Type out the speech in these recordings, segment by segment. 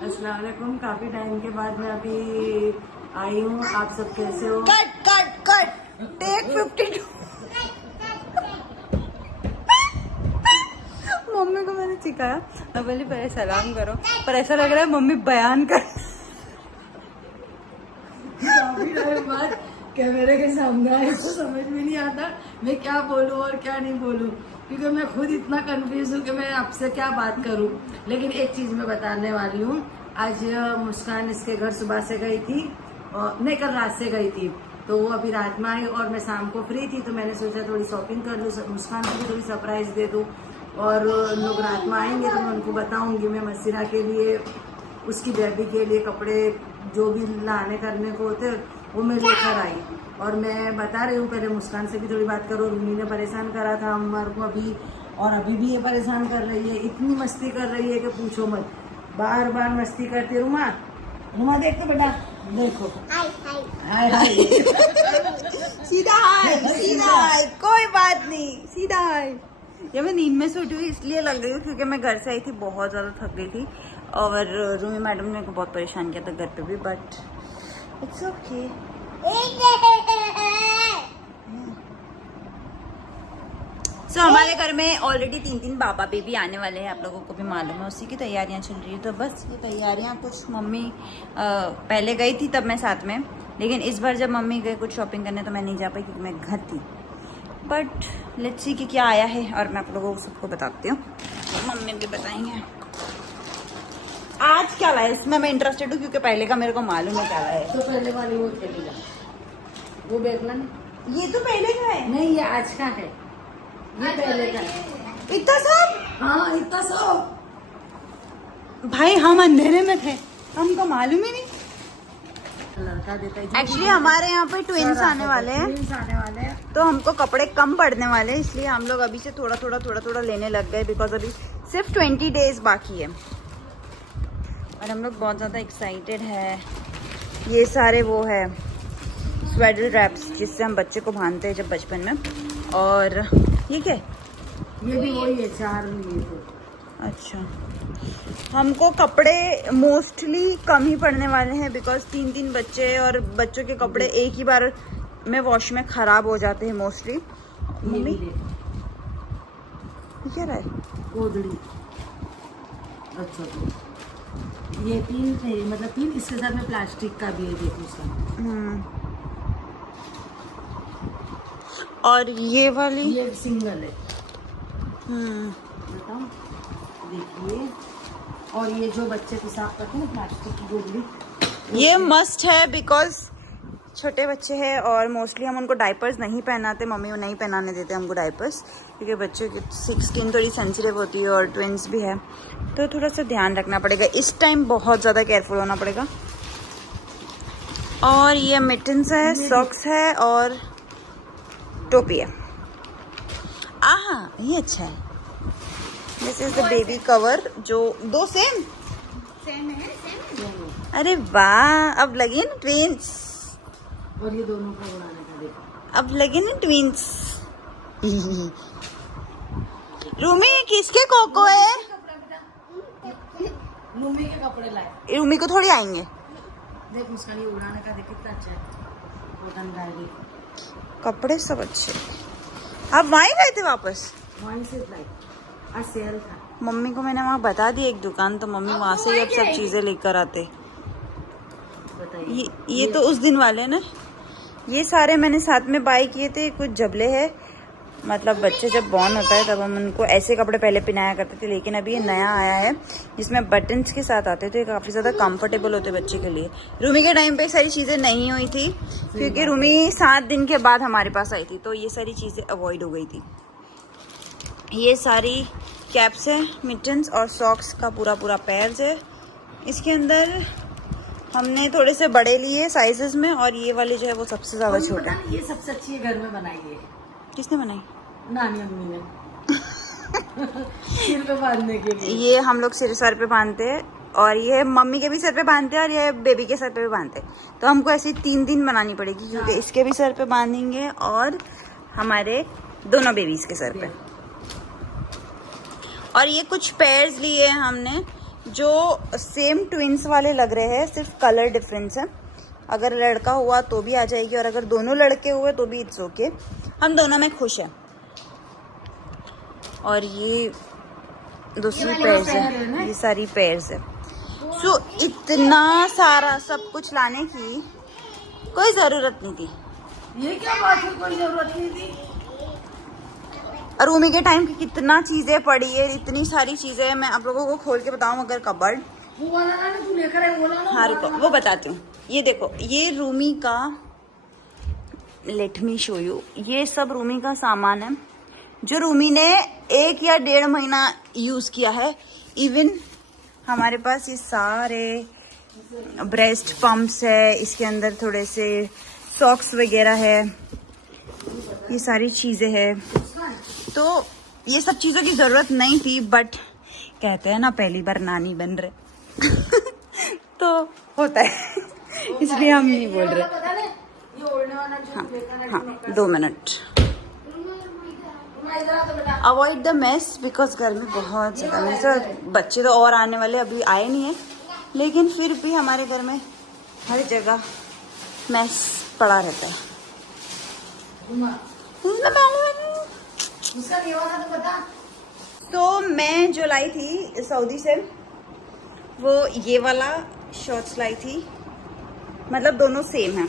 अस्सलाम वालेकुम। काफी टाइम के बाद मैं अभी आई हूँ। आप सब कैसे हो? Cut cut cut take 52। मम्मी को मैंने सिखाया, मैं बोली पहले सलाम करो, पर ऐसा लग रहा है मम्मी बयान कर। काफी टाइम बाद कैमरे के सामने आए तो समझ में नहीं आता मैं क्या बोलूँ और क्या नहीं बोलूँ, क्योंकि मैं खुद इतना कंफ्यूज हूँ कि मैं आपसे क्या बात करूँ। लेकिन एक चीज मैं बताने वाली हूँ। आज मुस्कान इसके घर सुबह से गई थी और नहीं, कल रात से गई थी, तो वो अभी रात में आई और मैं शाम को फ्री थी, तो मैंने सोचा थोड़ी शॉपिंग कर लूँ, मुस्कान को भी थोड़ी सरप्राइज दे दूँ। और लोग रात में आएंगे तो मैं उनको बताऊंगी। मैं मसीरा के लिए, उसकी बेबी के लिए कपड़े जो भी लाने करने को होते वो मैं लेकर आई। और मैं बता रही हूँ, पहले मुस्कान से भी थोड़ी बात करो। रूमी ने परेशान करा था हमारे को अभी, और अभी भी ये परेशान कर रही है, इतनी मस्ती कर रही है कि पूछो मत। बार बार मस्ती करती है। रुमा, रुमा देखो बेटा, देखो हाय हाय सीधा हाय, सीधा हाय, कोई बात नहीं, सीधा हाय। ये मैं नींद में से उठी हुई इसलिए लग रही हूँ क्योंकि मैं घर से आई थी, बहुत ज्यादा थक गई थी और रूमी मैडम ने को बहुत परेशान किया था घर पे भी, बट इट्स ओके। सो हमारे घर में ऑलरेडी 3 बाबा बेबी आने वाले हैं, आप लोगों को भी मालूम है, उसी की तैयारियां चल रही है। तो बस ये तैयारियां, कुछ मम्मी पहले गई थी तब मैं साथ में, लेकिन इस बार जब मम्मी गए कुछ शॉपिंग करने तो मैं नहीं जा पाई क्योंकि मैं घर थी। बट लेट्स सी कि क्या आया है और मैं आप लोगों को सबको बताती हूँ, तो मम्मी भी बताएंगे आज क्या लाया। इसमें मैं इंटरेस्टेड हूँ क्योंकि पहले का मेरे को मालूम है क्या लाया। तो पहले वाली वो चलेगा, वो देखना ये तो पहले का है। नहीं, ये आज का है, ये पहले का है। इतना सब? हाँ, इतना सब। भाई हम अंधेरे में थे, हमको मालूम ही नहीं। लड़का देता है। एक्चुअली हमारे यहाँ पे ट्विंस आने वाले हैं, तो हमको कपड़े कम पड़ने वाले हैं, इसलिए हम लोग अभी से थोड़ा थोड़ा लेने लग गए, बिकॉज अभी सिर्फ 20 डेज बाकी है और हम लोग बहुत ज़्यादा एक्साइटेड है। ये सारे वो है स्वेडल रैप्स जिससे हम बच्चे को बांधते हैं जब बचपन में। और ये क्या है? ये भी वही है, 4 लिए तो। अच्छा, हमको कपड़े मोस्टली कम ही पड़ने वाले हैं बिकॉज 3 बच्चे हैं और बच्चों के कपड़े एक ही बार में वॉश में खराब हो जाते हैं मोस्टली। मम्मी ये क्या रहा है? कोदड़ी। अच्छा, ये 3 थे, मतलब 3, इसके साथ में प्लास्टिक का भी है, देखो उसका। और ये वाली ये सिंगल है। बताओ, देखिए। और ये जो बच्चे पेशाब करते हैं ना, प्लास्टिक की गोदड़ी, ये मस्ट है बिकॉज छोटे बच्चे हैं और मोस्टली हम उनको डायपर्स नहीं पहनाते, मम्मी नहीं पहनाने देते हमको डायपर्स, क्योंकि बच्चों की स्किन थोड़ी सेंसिटिव होती है और ट्विंस भी है, तो थोड़ा सा ध्यान रखना पड़ेगा इस टाइम, बहुत ज़्यादा केयरफुल होना पड़ेगा। और ये मिटन्स है, सॉक्स है और टोपी है। आहा, ये अच्छा है। This is the baby cover, जो 2 सेम है। अरे वाह, अब लगे ना ट्विंस। और ये दोनों को उड़ाने का, देखो अब लगे ना ट्विंस। रूमी किसके कोको है? रूमी के कपड़े लाए। रूमी को थोड़ी आएंगे। देख उसका ये उड़ाने का, देख कितना अच्छा है, कॉटन का है। कपड़े सब अच्छे। आप वहीं गए थे वापस? वहीं से लाई, आज सेल था। मम्मी को मैंने वहाँ बता दी एक दुकान, तो मम्मी वहाँ से ही अब सब चीजें लेकर आते। ये तो उस दिन वाले ना, ये सारे मैंने साथ में बाय किए थे। कुछ जबले है, मतलब बच्चे जब बॉर्न होता है तब हम उनको ऐसे कपड़े पहले पहनाया करते थे, लेकिन अभी ये नया आया है जिसमें बटन्स के साथ आते थे, काफ़ी ज़्यादा कंफर्टेबल होते बच्चे के लिए। रूमी के टाइम पे सारी चीज़ें नहीं हुई थी क्योंकि रूमी 7 दिन के बाद हमारे पास आई थी, तो ये सारी चीज़ें अवॉइड हो गई थी। ये सारी कैप्स है, मिटन्स और सॉक्स का पूरा पैर्स है। इसके अंदर हमने थोड़े से बड़े लिए साइजेस में, और ये वाले जो है वो सबसे ज़्यादा छोटा। ये सबसे अच्छी घर में बनाई है। किसने बनाई? नानी अम्मी ने। सिर पे बांधने के लिए। ये हम लोग सर पे बांधते हैं, और ये मम्मी के भी सर पे बांधते हैं और ये बेबी के सर पे भी बांधते हैं। तो हमको ऐसी 3 दिन बनानी पड़ेगी क्योंकि इसके भी सर पे बांधेंगे और हमारे दोनों बेबीज के सर पे। और ये कुछ पेयर्स लिए हैं हमने जो सेम ट्विंस वाले लग रहे हैं, सिर्फ कलर डिफरेंस है। अगर लड़का हुआ तो भी आ जाएगी और अगर दोनों लड़के हुए तो भी इट्स ओके। हम दोनों में खुश हैं। और ये दूसरी पेयर्स है, ये सारी पेयर्स है। सो इतना सारा सब कुछ लाने की कोई ज़रूरत नहीं थी। ये क्या बात है, कोई जरूरत नहीं थी। और रूमी के टाइम की कितना चीज़ें पड़ी है, इतनी सारी चीज़ें। मैं आप लोगों को खोल के बताऊँ अगर कबर्ड, वो वाला ना तू लेकर है, वो वाला ना। हाँ रुको वो बताती हूँ। ये देखो, ये रूमी का, लेट मी शो यू, ये सब रूमी का सामान है जो रूमी ने 1 या 1.5 महीना यूज़ किया है। इवन हमारे पास ये सारे ब्रेस्ट पम्प्स है, इसके अंदर थोड़े से सॉक्स वगैरह है, ये सारी चीज़ें हैं। तो ये सब चीज़ों की ज़रूरत नहीं थी, बट कहते हैं ना पहली बार नानी बन रहे तो होता है, इसलिए हम नहीं बोल रहे। पता नहीं ये ओढ़ने वाला जो हाँ देखा ना, हाँ 2 मिनट। इधर आ तो बेटा। अवॉइड द मेस बिकॉज गर्मी बहुत ज़्यादा। वैसे बच्चे तो और आने वाले अभी आए नहीं है, लेकिन फिर भी हमारे घर में हर जगह मेस पड़ा रहता है। उसका ये वाला तो बता। तो मैं जो लाई थी सऊदी से, वो ये वाला शॉर्ट्स लाई थी। मतलब दोनों सेम है,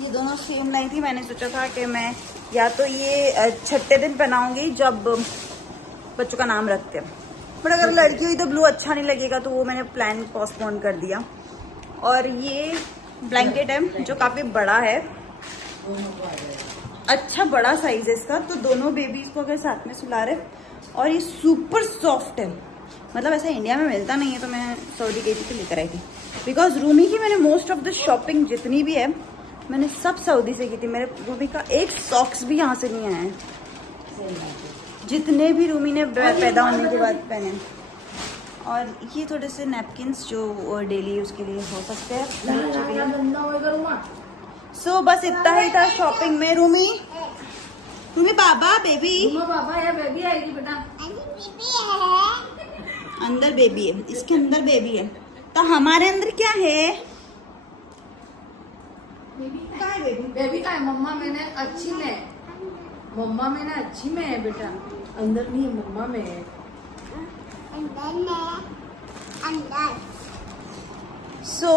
ये दोनों सेम लाई थी। मैंने सोचा था कि मैं या तो ये छठे दिन पहनाऊंगी जब बच्चों का नाम रखते हैं, बट अगर लड़की हुई तो ब्लू अच्छा नहीं लगेगा, तो वो मैंने प्लान पोस्टपोन कर दिया। और ये ब्लैंकेट है जो काफ़ी बड़ा है, अच्छा बड़ा साइज है इसका। तो दोनों बेबीज को अगर साथ में सुला रहे, और ये सुपर सॉफ्ट है। मतलब ऐसा इंडिया में मिलता नहीं है, तो मैं सऊदी गई थी तो लेकर आई थी। बिकॉज रूमी की मैंने मोस्ट ऑफ द शॉपिंग जितनी भी है मैंने सब सऊदी से की थी। मेरे रूमी का एक सॉक्स भी यहाँ से नहीं आया है, जितने भी रूमी ने पैदा होने के बाद पहने। और ये थोड़े से नैपकिन्स जो डेली यूज़ के लिए हो सकते हैं। सो बस इतना ही था शॉपिंग में। रूमी बाबा बेबी, बाबा या बेबी आएगी बेटा। अंदर बेबी है, इसके अंदर बेबी है। तो हमारे अंदर क्या है? बेबी का है। मम्मा मैंने अच्छी में, मम्मा मैंने अच्छी में है बेटा, अंदर नहीं है, मम्मा में है। सो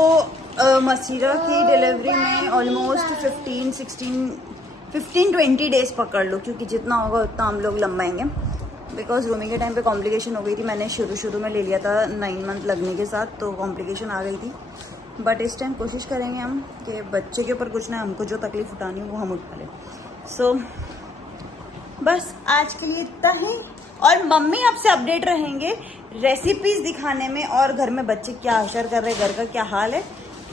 मसीरा की डिलीवरी में ऑलमोस्ट 15-20 डेज पकड़ लो, क्योंकि जितना होगा उतना हम लोग लंबाएंगे। बिकॉज रूमी के टाइम पे कॉम्प्लिकेशन हो गई थी। मैंने शुरू में ले लिया था 9 मंथ लगने के साथ, तो कॉम्प्लिकेशन आ गई थी। बट इस टाइम कोशिश करेंगे हम कि बच्चे के ऊपर कुछ ना, हमको जो तकलीफ उठानी हो वो हम उठा लें। सो बस आज के लिए इतना ही। और मम्मी आपसे अपडेट रहेंगे रेसिपीज दिखाने में, और घर में बच्चे क्या अशर कर रहे हैं, घर का क्या हाल है,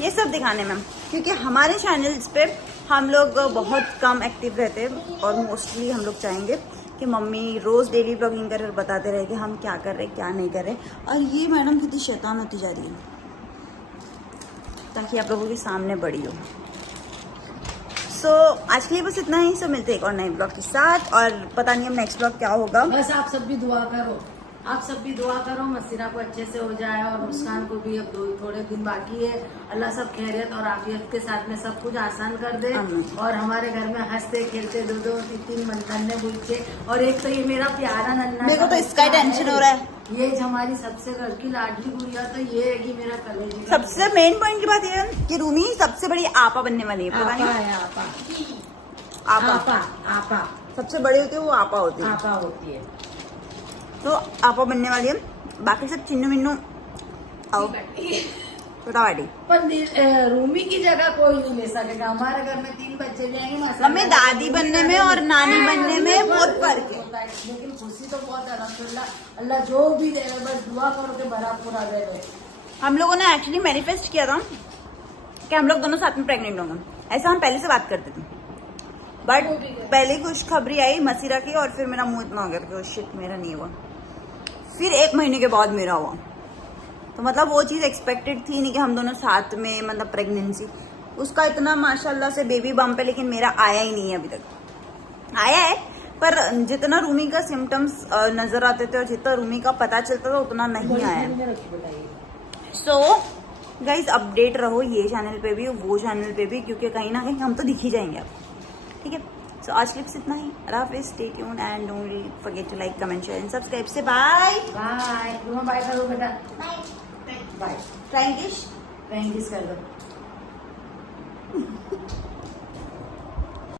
ये सब दिखाने में। क्योंकि हमारे चैनल्स पे हम लोग बहुत कम एक्टिव रहते हैं, और मोस्टली हम लोग चाहेंगे कि मम्मी रोज़ डेली ब्लॉगिंग कर बताते रहे कि हम क्या कर रहे हैं क्या नहीं कर रहे। और ये मैडम कितनी शैतान होती जा रही है, ताकि आप लोगों के सामने बड़ी हो। सो आज के लिए बस इतना ही। सो मिलते हैं एक और नए ब्लॉग के साथ, और पता नहीं अब नेक्स्ट ब्लॉग क्या होगा। बस आप सब भी दुआ करो, आप सब भी दुआ करो, मसीरा को अच्छे से हो जाए, और मुस्कान को भी अब थोड़े दिन बाकी है। अल्लाह सब खैरियत और आफियत के साथ में सब कुछ आसान कर दे, और हमारे घर में हंसते खेलते 2-2-3 नन्हे बच्चे, और एक तो ये मेरा प्यारा नन्हा, मेरे को तो इसका ही टेंशन हो रहा है। ये हमारी सबसे घर की लाडली गुड़िया तो ये है कि मेरा कलेजी। सबसे मेन पॉइंट की बात ये है कि रूमी सबसे बड़ी आपा बनने वाली है। पता नहीं आपा सबसे बड़ी होती है, वो आपा होती है। आपा होती है, तो आपा बनने वाली है। बाकी सब चिन्नू मिन्नू आओ बताओ आईडी। पर रूमी की जगह कोई नहीं ले सकेगा। हमारे घर में 3 बच्चे भी आएंगे ना, मम्मी दादी बनने में और नानी बनने में बहुत फर्क है। लेकिन खुशी तो बहुत है, अल्हम्दुलिल्लाह। अल्लाह जो भी दे, बस दुआ करो कि बड़ा पूरा दे दे। हम लोगों ने एक्चुअली मैनिफेस्ट किया था कि हम लोग दोनों साथ में प्रेग्नेंट होंगे, ऐसा हम पहले से बात करते थे। बट पहले खुशखबरी आई मसीरा की, और फिर मेरा मुंह इतना हो गया कि शिट मेरा नहीं हुआ। फिर 1 महीने के बाद मेरा हुआ। तो मतलब वो चीज़ एक्सपेक्टेड थी नहीं कि हम दोनों साथ में, मतलब प्रेगनेंसी उसका इतना माशाल्लाह से बेबी बम्प है, लेकिन मेरा आया ही नहीं है अभी तक। आया है पर जितना रूमी का सिम्टम्स नजर आते थे और जितना रूमी का पता चलता था उतना नहीं आया। सो गाइज अपडेट रहो ये चैनल पे भी वो चैनल पे भी, क्योंकि कहीं ना कहीं हम तो दिख ही जाएंगे आपको, ठीक है। सो आज क्लिप्स इतना ही। हाफिज़, stay tuned and don't forget to like comment share and subscribe. Say bye bye. तुम बाय करो बेटा। बाय। फ्रैंकिश फ्रैंकिश कर दो।